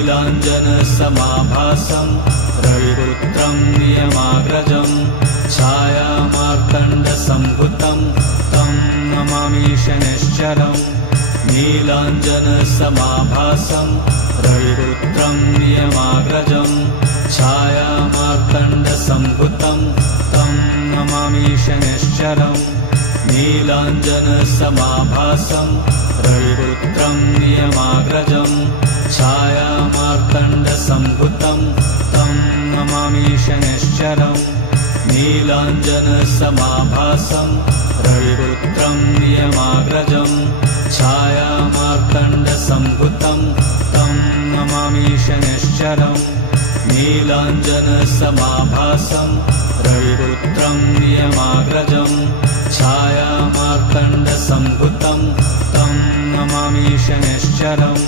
नीलाञ्जनसमाभासं रविपुत्रं नियमाग्रजं छायामार्तण्डसम्भुतं तं नमामि शनैश्चरम् नीलाञ्जनसमाभासं रविपुत्रं नियमाग्रजं छायामार्तण्डसम्भुतं तं नमामि शनैश्चरम् नीलाञ्जनसमाभासं रविपुत्रं नियमाग्रजं छायामार्तण्डसम्भुतं तं नमामि शनैश्चरम् नीलाञ्जनसमाभासं रविपुत्रं नियमाग्रजं छायामार्तण्डसम्भुतं तं नमामि शनैश्चरम् नीलाञ्जनसमाभासं रविपुत्रं नियमाग्रजं छायामार्तण्डसम्भुतं तं नमामि शनैश्चरम्